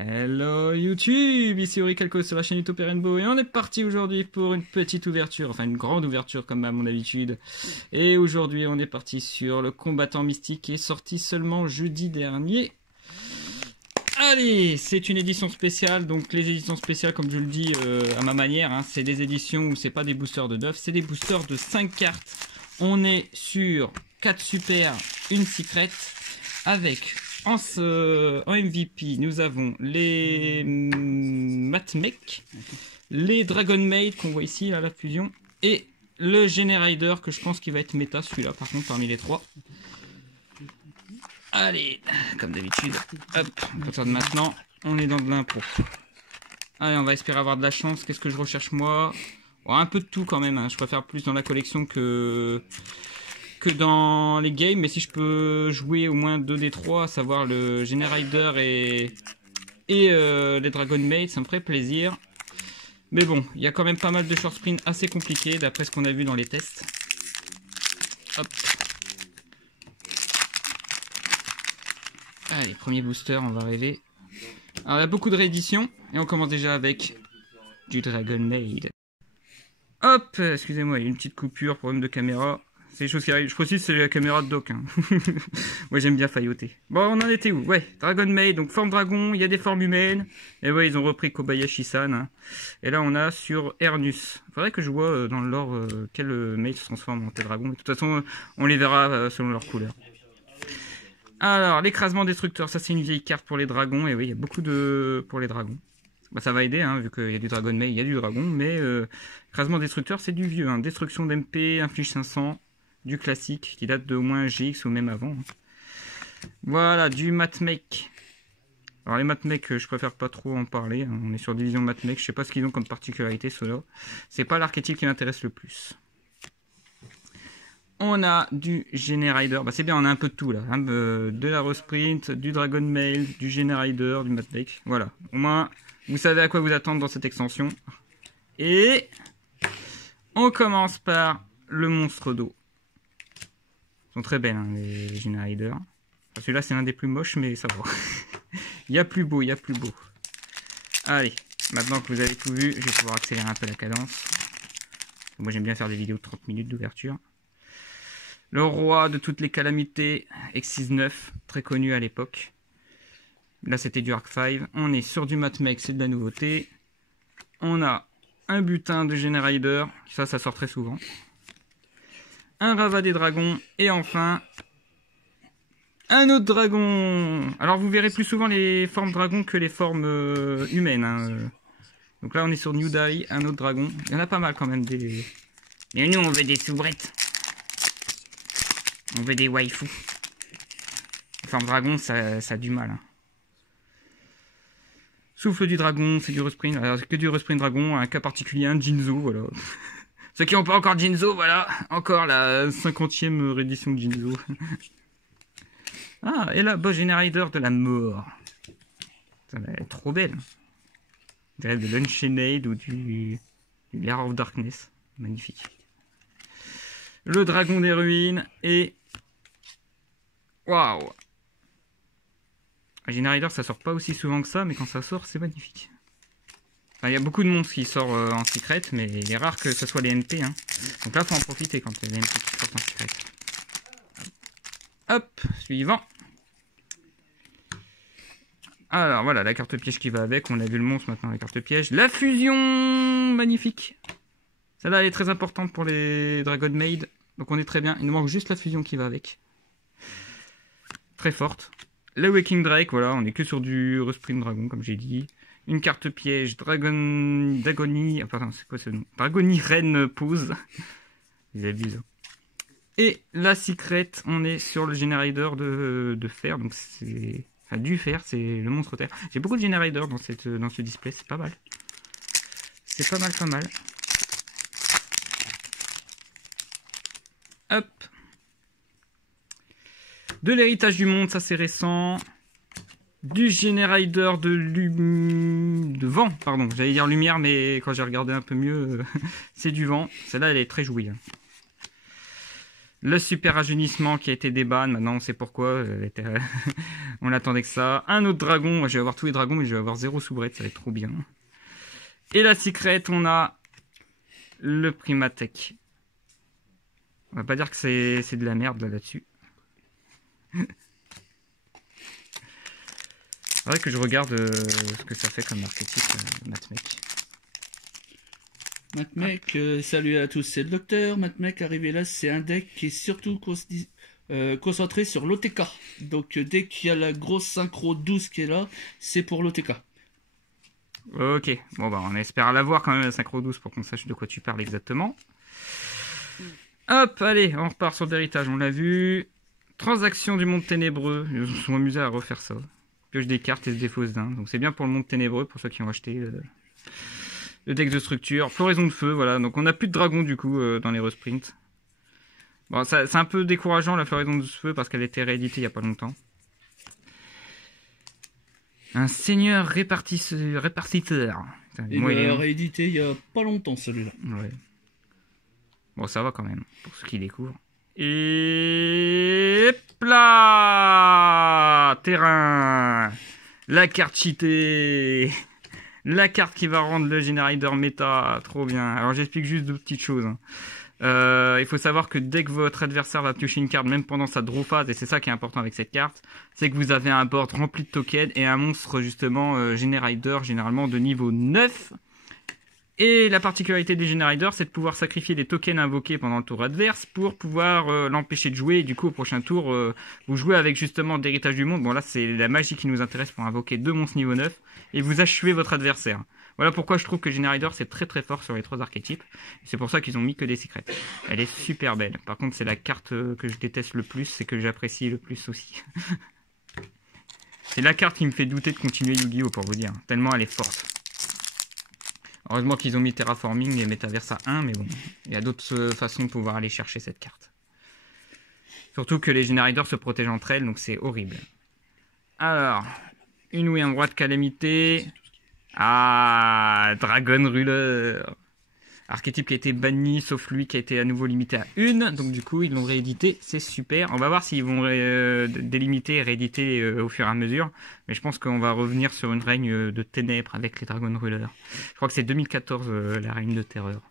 Hello YouTube, ici Auricalco sur la chaîne YouTube Rainbow et on est parti aujourd'hui pour une petite ouverture, enfin une grande ouverture comme à mon habitude. Et aujourd'hui on est parti sur le combattant mystique qui est sorti seulement jeudi dernier. Allez, c'est une édition spéciale, donc les éditions spéciales comme je le dis à ma manière, hein, c'est des éditions où c'est pas des boosters de 9, c'est des boosters de 5 cartes. On est sur 4 super, une secret avec... En MVP, nous avons les Matmech, les Dragon Maid qu'on voit ici, là, la fusion, et le Generider que je pense qu'il va être méta, celui-là, par contre, parmi les trois. Allez, comme d'habitude, hop, à partir de maintenant, on est dans de l'impro. Allez, on va espérer avoir de la chance. Qu'est-ce que je recherche, moi? Oh, un peu de tout, quand même, hein. Je préfère plus dans la collection que dans les games, mais si je peux jouer au moins 2 des 3, à savoir le Generider et les Dragon Maid, ça me ferait plaisir. Mais bon, il y a quand même pas mal de short sprint assez compliqués d'après ce qu'on a vu dans les tests. Hop. Allez, premier booster, on va rêver. Alors il y a beaucoup de rééditions et on commence déjà avec du Dragon Maid. Hop, excusez-moi, il y a une petite coupure, problème de caméra. C'est des choses qui arrivent. Je précise, c'est la caméra de dock. Hein. Moi, j'aime bien failloter. Bon, on en était où? Ouais, Dragon Maid, donc forme dragon, il y a des formes humaines. Et ouais, ils ont repris Kobayashi-san. Hein. Et là, on a sur Ernus. Il faudrait que je vois dans le lore quel maid se transforme en tel dragon. De toute façon, on les verra selon leur couleur. Alors, l'écrasement destructeur, ça c'est une vieille carte pour les dragons. Et oui, il y a beaucoup de... pour les dragons. Bah, ça va aider, hein, vu qu'il y a du Dragon Maid, il y a du dragon. Mais écrasement destructeur, c'est du vieux. Hein. Destruction d'MP, inflige 500. Du classique qui date de au moins GX ou même avant. Voilà, du Matmech. Alors les Matmech, je préfère pas trop en parler. Hein. On est sur division Matmech. Je sais pas ce qu'ils ont comme particularité ceux-là. C'est pas l'archétype qui m'intéresse le plus. On a du Generider. Bah c'est bien, on a un peu de tout là. Hein. De la Resprint, du Dragon Maid, du Generider, du Matmech. Voilà. Au moins, vous savez à quoi vous attendre dans cette extension. Et on commence par le monstre d'eau. Sont très belles, hein, les Generider. Enfin, celui-là, c'est un des plus moches, mais ça va. Il y a plus beau, il y a plus beau. Allez, maintenant que vous avez tout vu, je vais pouvoir accélérer un peu la cadence. Moi, j'aime bien faire des vidéos de 30 minutes d'ouverture. Le roi de toutes les calamités, X69, très connu à l'époque. Là, c'était du Arc 5. On est sur du Matmech, c'est de la nouveauté. On a un butin de Generider. Ça sort très souvent. Un Rava des dragons, et enfin, un autre dragon. Alors vous verrez plus souvent les formes dragons que les formes humaines. Hein. Donc là on est sur New Dai, un autre dragon. Il y en a pas mal quand même des... Mais nous on veut des soubrettes. On veut des waifus. Les formes dragons ça a du mal. Hein. Souffle du dragon, c'est du resprint. Alors c'est que du resprint dragon, un cas particulier, un Jinzo, voilà. Ceux qui n'ont pas encore Jinzo, voilà, encore la 50e réédition de Jinzo. Ah, et là, Boss Generider de la mort. Ça va être trop belle. On dirait de l'Unchained ou du Lair of Darkness. Magnifique. Le dragon des ruines et... Waouh! Generider, ça sort pas aussi souvent que ça, mais quand ça sort, c'est magnifique. Enfin, il y a beaucoup de monstres qui sortent en secret, mais il est rare que ce soit les MP. Hein. Donc là, il faut en profiter quand il y a les MP qui sortent en secret. Hop, suivant. Alors voilà, la carte piège qui va avec. On a vu le monstre, maintenant la carte piège. La fusion, magnifique. Celle-là, elle est très importante pour les Dragon Maid. Donc on est très bien. Il nous manque juste la fusion qui va avec. Très forte. Le Waking Drake, voilà, on est que sur du Resprint Dragon, comme j'ai dit. Une carte piège, Dragony, pardon, c'est quoi ce nom? Dragony Reine Pose. Ils abusent. Et la secret, on est sur le Generider de fer, donc c'est... Enfin, du fer, c'est le monstre terre. J'ai beaucoup de Generider dans ce display, c'est pas mal. C'est pas mal. Hop. De l'héritage du monde, ça c'est récent. Du Generider de vent, pardon, j'allais dire lumière, mais quand j'ai regardé un peu mieux, c'est du vent. Celle-là, elle est très jouée. Le super rajeunissement qui a été déban. Maintenant, on sait pourquoi. On attendait que ça. Un autre dragon. Je vais avoir tous les dragons, mais je vais avoir 0 soubrette. Ça va être trop bien. Et la secret, on a le Primatech. On va pas dire que c'est de la merde là-dessus. C'est vrai que je regarde ce que ça fait comme archétype, Matmech. Matmech, salut à tous, c'est le docteur. Matmech arrivé là, c'est un deck qui est surtout concentré sur l'OTK. Donc dès qu'il y a la grosse synchro 12 qui est là, c'est pour l'OTK. Ok, bon bah on espère l'avoir quand même la synchro 12 pour qu'on sache de quoi tu parles exactement. Hop, allez, on repart sur l'héritage, on l'a vu. Transaction du monde ténébreux, ils se sont amusés à refaire ça. Pioche des cartes et se défausse d'un. Donc c'est bien pour le monde ténébreux, pour ceux qui ont acheté le deck de structure. Floraison de feu, voilà. Donc on n'a plus de dragon du coup dans les resprints. Bon, c'est un peu décourageant la floraison de feu parce qu'elle a été rééditée il n'y a pas longtemps. Un seigneur répartiteur. Il l'a réédité il y a pas longtemps celui-là. Ouais. Bon, ça va quand même, pour ceux qui découvrent. Et plat terrain. La carte cheatée. La carte qui va rendre le Generator méta. Trop bien. Alors j'explique juste deux petites choses. Il faut savoir que dès que votre adversaire va piocher une carte, même pendant sa draw phase, et c'est ça qui est important avec cette carte, c'est que vous avez un board rempli de tokens et un monstre justement Generator généralement de niveau 9. Et la particularité des Generators, c'est de pouvoir sacrifier des tokens invoqués pendant le tour adverse pour pouvoir l'empêcher de jouer. Et du coup, au prochain tour, vous jouez avec justement d'héritage du monde. Bon, là, c'est la magie qui nous intéresse pour invoquer 2 monstres niveau 9. Et vous achevez votre adversaire. Voilà pourquoi je trouve que Generator, c'est très très fort sur les 3 archétypes. C'est pour ça qu'ils ont mis que des secrets. Elle est super belle. Par contre, c'est la carte que je déteste le plus et que j'apprécie le plus aussi. C'est la carte qui me fait douter de continuer Yu-Gi-Oh! Pour vous dire. Tellement elle est forte. Heureusement qu'ils ont mis Terraforming et Metaverse à 1, mais bon, il y a d'autres façons de pouvoir aller chercher cette carte. Surtout que les Generators se protègent entre elles, donc c'est horrible. Alors, une oui, un droit de calamité. Ah, Dragon Ruler. Archétype qui a été banni, sauf lui qui a été à nouveau limité à 1. Donc du coup, ils l'ont réédité, c'est super. On va voir s'ils vont délimiter et rééditer au fur et à mesure. Mais je pense qu'on va revenir sur une règne de ténèbres avec les Dragon Ruler. Je crois que c'est 2014 la règne de terreur.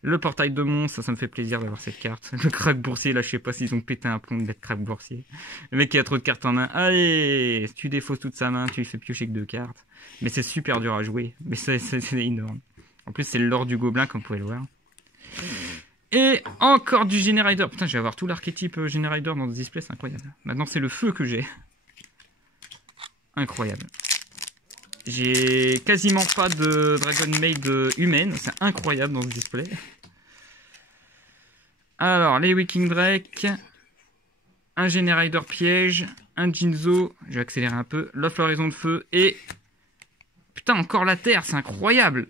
Le portail de monstre, ça me fait plaisir d'avoir cette carte. Le crack boursier, là je sais pas s'ils ont pété un plomb d'être crack boursier. Le mec qui a trop de cartes en main. Allez, si tu défausses toute sa main, tu lui fais piocher que 2 cartes. Mais c'est super dur à jouer. Mais c'est énorme. En plus, c'est l'or du gobelin, comme vous pouvez le voir. Et encore du Generator. Putain, je vais avoir tout l'archétype Generator dans ce display, c'est incroyable. Maintenant, c'est le feu que j'ai. Incroyable. J'ai quasiment pas de Dragon Maid humaine. C'est incroyable dans ce display. Alors, les Waking Drake. Un Generator piège. Un Jinzo. Je vais accélérer un peu. La floraison de feu. Et... putain, encore la terre, c'est incroyable.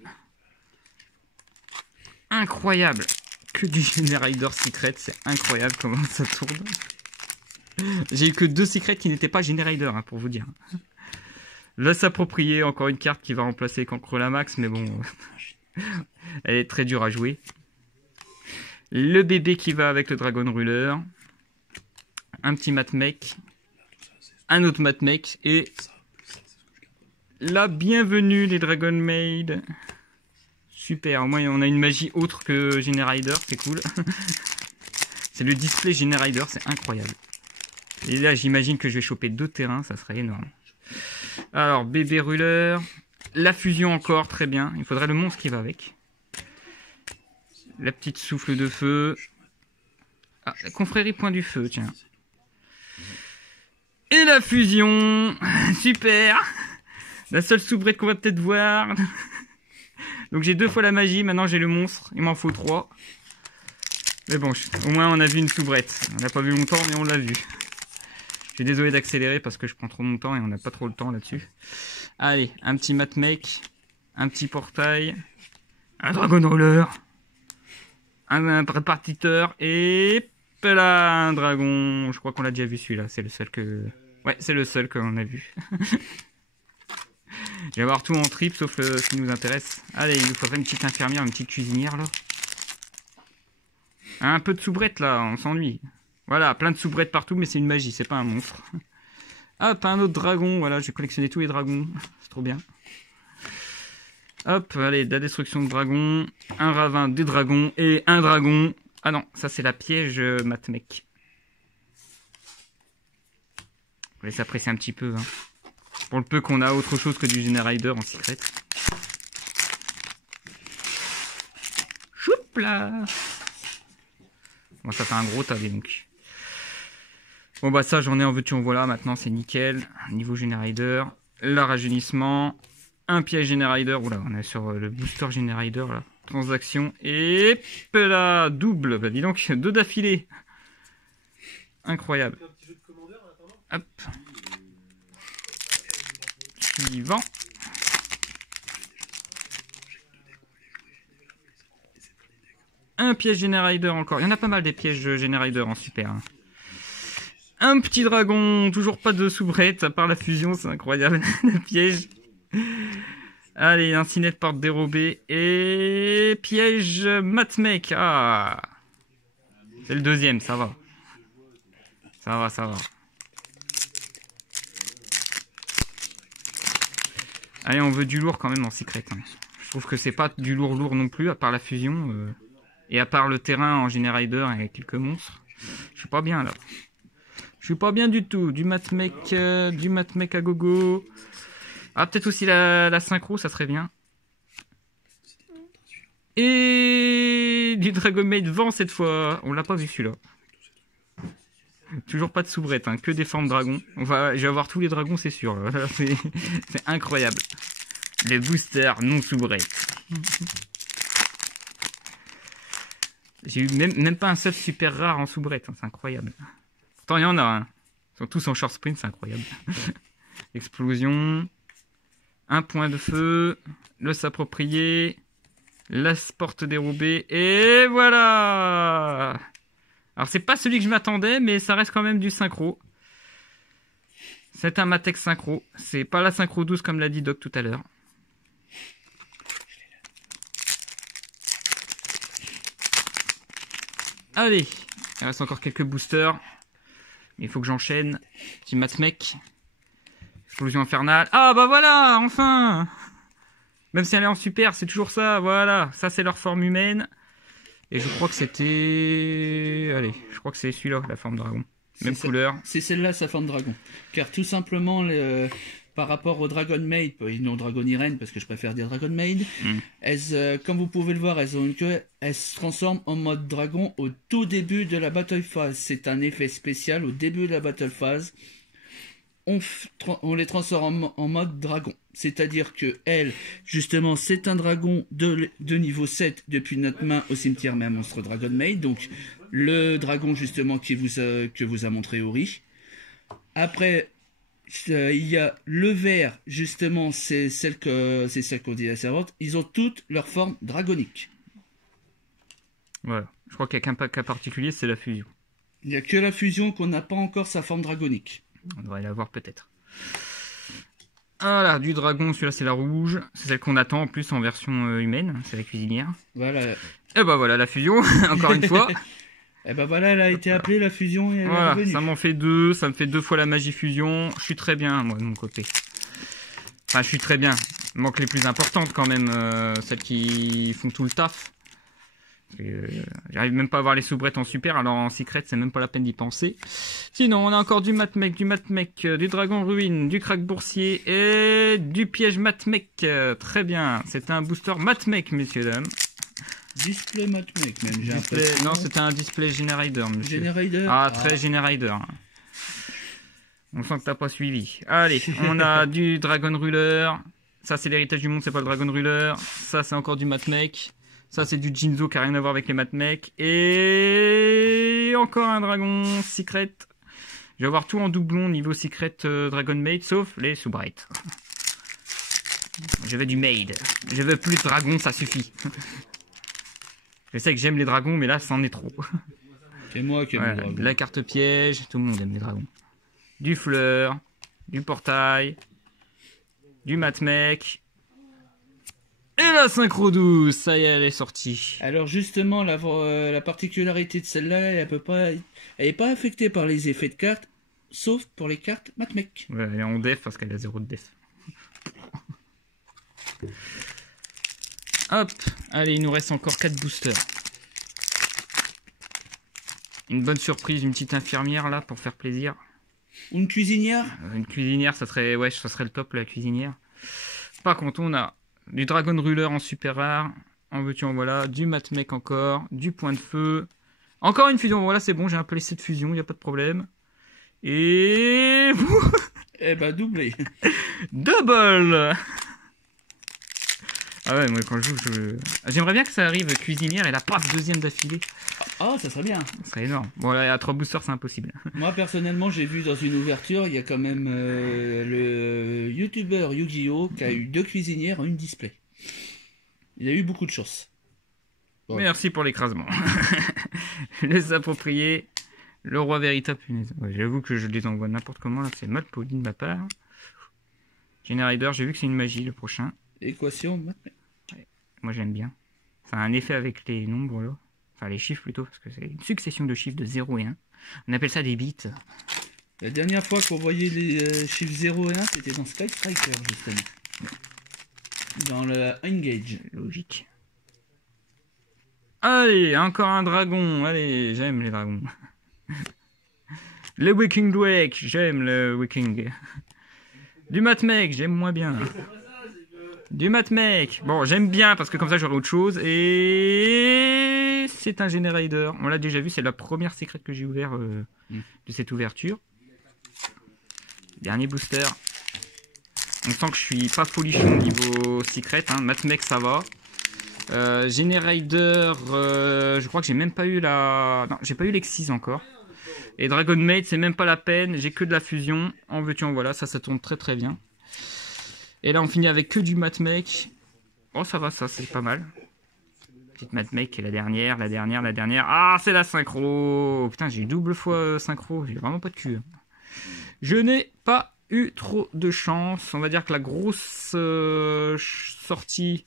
Incroyable. Que du Generator Secret, c'est incroyable comment ça tourne. J'ai eu que 2 secrets qui n'étaient pas Generator, hein, pour vous dire. Là, s'approprier, encore une carte qui va remplacer Cancrelamax, mais bon, elle est très dure à jouer. Le bébé qui va avec le Dragon Ruler. Un petit Matmech. Un autre Matmech. Et la bienvenue des Dragon Maid. Super, au moins on a une magie autre que Generator, c'est cool. C'est le display Generator, c'est incroyable. Et là j'imagine que je vais choper 2 terrains, ça serait énorme. Alors, bébé Ruler. La fusion encore, très bien. Il faudrait le monstre qui va avec. La petite souffle de feu. Ah, la confrérie point du feu, tiens. Et la fusion. Super. La seule soubrette qu'on va peut-être voir. Donc j'ai 2 fois la magie, maintenant j'ai le monstre, il m'en faut 3. Mais bon, au moins on a vu une soubrette. On l'a pas vu longtemps, mais on l'a vu. Je suis désolé d'accélérer parce que je prends trop mon temps et on n'a pas trop le temps là-dessus. Allez, un petit Matmech, un petit portail, un Dragon Roller, un répartiteur et là, un dragon. Je crois qu'on l'a déjà vu celui-là, c'est le seul que... ouais, c'est le seul qu'on a vu. Je vais avoir tout en trip sauf ce qui nous intéresse. Allez, il nous faudrait une petite infirmière, une petite cuisinière là. Un peu de soubrette là, on s'ennuie. Voilà, plein de soubrettes partout, mais c'est une magie, c'est pas un monstre. Hop, un autre dragon, voilà, j'ai collectionné tous les dragons, c'est trop bien. Hop, allez, de la destruction de dragons, un ravin des dragons et un dragon. Ah non, ça c'est la piège Matmec. On laisse apprécier un petit peu, hein. Pour le peu qu'on a autre chose que du Generider en secret. Choup là. Bon, ça fait un gros tas, donc. Bon, bah, ça, j'en ai en veux-tu, en voilà. Maintenant, c'est nickel. Niveau Generider. Le rajeunissement. Un piège Generider. Oula, on est sur le booster Generider, là. Transaction. Et là, double. Bah, dis donc, 2 d'affilée. Incroyable. Hop. Suivant. Un piège Generider encore. Il y en a pas mal des pièges Generider en super. Hein. Un petit dragon. Toujours pas de soubrette à part la fusion. C'est incroyable. Le piège. Allez, un Cinet part dérobé. Et piège Matmec. Ah. C'est le deuxième. Ça va. Ça va, ça va. Allez, on veut du lourd quand même en secret. Hein. Je trouve que c'est pas du lourd non plus, à part la fusion. Et à part le terrain en Generider et quelques monstres. Je suis pas bien là. Je suis pas bien du tout. Du Matmec à gogo. Ah, peut-être aussi la synchro, ça serait bien. Et du Dragon Maid vent cette fois. On l'a pas vu celui-là. Toujours pas de soubrette, hein, que des formes dragons. Je vais avoir tous les dragons, c'est sûr. C'est incroyable. Le booster non soubrette. J'ai eu même pas un seul super rare en soubrette, hein, c'est incroyable. Pourtant il y en a, hein. Ils sont tous en short sprint, c'est incroyable. Explosion. Un point de feu. Le s'approprier. La porte dérobée. Et voilà. Alors c'est pas celui que je m'attendais, mais ça reste quand même du synchro. C'est un Matex synchro. C'est pas la synchro 12 comme l'a dit Doc tout à l'heure. Allez, il reste encore quelques boosters. Mais il faut que j'enchaîne. Petit Matmec. Explosion infernale. Ah bah voilà, enfin. Même si elle est en super, c'est toujours ça, voilà. Ça c'est leur forme humaine. Et je crois que c'était... Allez, je crois que c'est celui-là, la forme dragon. Même couleur. C'est celle-là, sa forme dragon. Car tout simplement, par rapport au Dragon Maid, non Dragon Irene, parce que je préfère dire Dragon Maid, elles, comme vous pouvez le voir, elles ont une queue, elles se transforment en mode dragon au tout début de la Battle Phase. C'est un effet spécial au début de la Battle Phase. On les transforme en mode dragon. C'est-à-dire que elle, justement, c'est un dragon de niveau 7 depuis notre main au cimetière, mais un monstre Dragon Maid. Donc, le dragon, justement, que vous a montré Ori. Après, il y a le vert, justement, c'est celle qu'on dit la servante. Ils ont toutes leur forme dragonique. Voilà. Je crois qu'il n'y a qu'un cas particulier, c'est la fusion. Il n'y a que la fusion qu'on n'a pas encore sa forme dragonique. On devrait l'avoir peut-être. Voilà, du dragon, celui-là c'est la rouge. C'est celle qu'on attend en plus en version humaine, c'est la cuisinière. Voilà. Et bah voilà la fusion, encore une fois. Et bah voilà, elle a été appelée la fusion et elle voilà, est revenue. ça m'en fait 2, ça me fait 2 fois la magie fusion. Je suis très bien, moi, de mon côté. Enfin, je suis très bien. Il manque les plus importantes quand même, celles qui font tout le taf. J'arrive même pas à avoir les soubrettes en super, alors en secret c'est même pas la peine d'y penser. Sinon on a encore du Matmec, du Dragon Ruine, du Crack Boursier et du piège Matmec. Très bien, c'était un booster Matmec, messieurs dames. Display Matmec même, j'ai l'impression. Non, c'était un display Generider, monsieur. Generider. Ah, très Generider. On sent que t'as pas suivi. Allez, on a du Dragon Ruler. Ça c'est l'héritage du monde, c'est pas le Dragon Ruler. Ça c'est encore du Matmec. Ça, c'est du Jinzo qui n'a rien à voir avec les Matmec. Et encore un dragon secret. Je vais avoir tout en doublon niveau secret Dragon Maid, sauf les soubrites. Je veux du Maid. Je veux plus de dragons, ça suffit. Je sais que j'aime les dragons, mais là, c'en est trop. C'est moi qui aime les dragons. La carte piège, tout le monde aime les dragons. Du fleur, du portail, du Matmec. Et la synchro douce, ça y est, elle est sortie. Alors justement, la particularité de celle-là, elle est pas affectée par les effets de cartes, sauf pour les cartes Matmec. Ouais, elle est en def parce qu'elle a 0 de def. Hop, allez, il nous reste encore 4 boosters. Une bonne surprise, une petite infirmière là pour faire plaisir. Ou une cuisinière. Une cuisinière, ça serait, ouais, ça serait le top la cuisinière. Par contre, on a du Dragon Ruler en super rare, en veux-tu en voilà, du Matmec encore, du point de feu, encore une fusion, voilà c'est bon, j'ai un peu laissé de fusion, il n'y a pas de problème. Et... Eh ben doublé. Double. Ah ouais, moi quand je joue, j'aimerais bien que ça arrive cuisinière et la paf, deuxième d'affilée. Ah, ça serait bien. Ça serait énorme. Bon là, à 3 boosters, c'est impossible. Moi personnellement, j'ai vu dans une ouverture, il y a quand même le youtubeur Yu-Gi-Oh qui a eu 2 cuisinières en une display. Il a eu beaucoup de chance. Bon. Merci pour l'écrasement. Les approprier. Le roi véritable, punaise. Ouais, j'avoue que je les envoie n'importe comment, là, c'est mal poli de ma part. Generider, j'ai vu que c'est une magie le prochain. Équation. Ouais. Moi j'aime bien. Ça a un effet avec les nombres là. Enfin les chiffres plutôt, parce que c'est une succession de chiffres de 0 et 1. On appelle ça des bits. La dernière fois qu'on voyait les chiffres 0 et 1, c'était dans Sky Striker justement. Dans le Engage. Logique. Allez, encore un dragon. Allez, j'aime les dragons. Le Wiking Drake, j'aime le Wiking. Du Matmec, j'aime moins bien. Du Matmec. Bon, j'aime bien parce que comme ça j'aurai autre chose. Et c'est un Generider. On l'a déjà vu, c'est la première secret que j'ai ouvert de cette ouverture. Dernier booster. On sent que je suis pas folichon niveau secret. Hein. Matmec, ça va. Generider, je crois que j'ai même pas eu la... Non, j'ai pas eu l'Exis encore. Et Dragon Maid, c'est même pas la peine. J'ai que de la fusion. En veux-tu, en voilà. Ça tourne très très bien. Et là, on finit avec que du Matmec. Oh, ça va, ça, c'est pas mal. Petite Matmec, la dernière. Ah, c'est la synchro. Putain, j'ai eu double fois synchro. J'ai vraiment pas de cul. Je n'ai pas eu trop de chance. On va dire que la grosse sortie,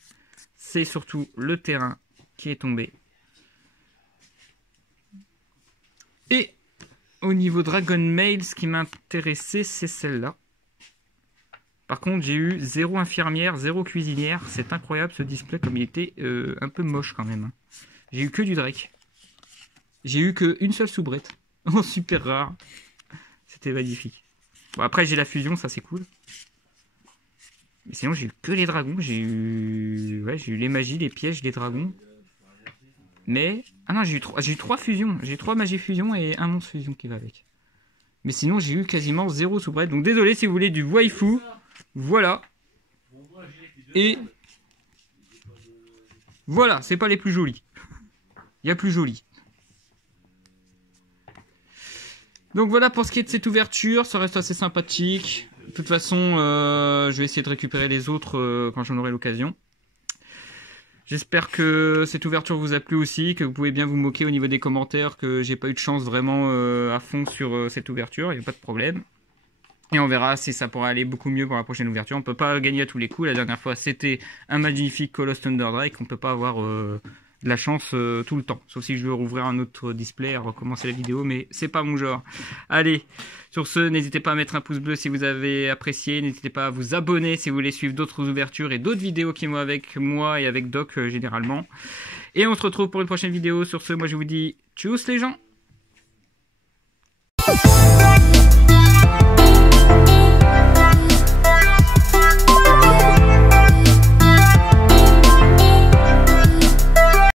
c'est surtout le terrain qui est tombé. Et au niveau Dragon Mail, ce qui m'intéressait, c'est celle-là. Par contre, j'ai eu 0 infirmière, 0 cuisinière. C'est incroyable ce display, comme il était un peu moche quand même. J'ai eu que du Drake. J'ai eu qu'une seule soubrette. En super rare. C'était magnifique. Bon, après, j'ai la fusion, ça c'est cool. Mais sinon, j'ai eu que les dragons. J'ai eu les magies, les pièges, les dragons. Mais... Ah non, j'ai eu 3 fusions. J'ai eu 3 magies fusion et un monstre fusion qui va avec. Mais sinon, j'ai eu quasiment 0 soubrette. Donc désolé si vous voulez du waifu. Voilà. Et... Voilà, c'est pas les plus jolis. Il y a plus joli. Donc voilà pour ce qui est de cette ouverture. Ça reste assez sympathique. De toute façon, je vais essayer de récupérer les autres quand j'en aurai l'occasion. J'espère que cette ouverture vous a plu aussi, que vous pouvez bien vous moquer au niveau des commentaires, que j'ai pas eu de chance vraiment à fond sur cette ouverture, il n'y a pas de problème. Et on verra si ça pourra aller beaucoup mieux pour la prochaine ouverture. On peut pas gagner à tous les coups. La dernière fois, c'était un magnifique Call of Thunder Drake. On peut pas avoir de la chance tout le temps. Sauf si je veux rouvrir un autre display, à recommencer la vidéo, mais c'est pas mon genre. Allez, sur ce, n'hésitez pas à mettre un pouce bleu si vous avez apprécié. N'hésitez pas à vous abonner si vous voulez suivre d'autres ouvertures et d'autres vidéos qui vont avec moi et avec Doc généralement. Et on se retrouve pour une prochaine vidéo. Sur ce, moi je vous dis tchuss les gens.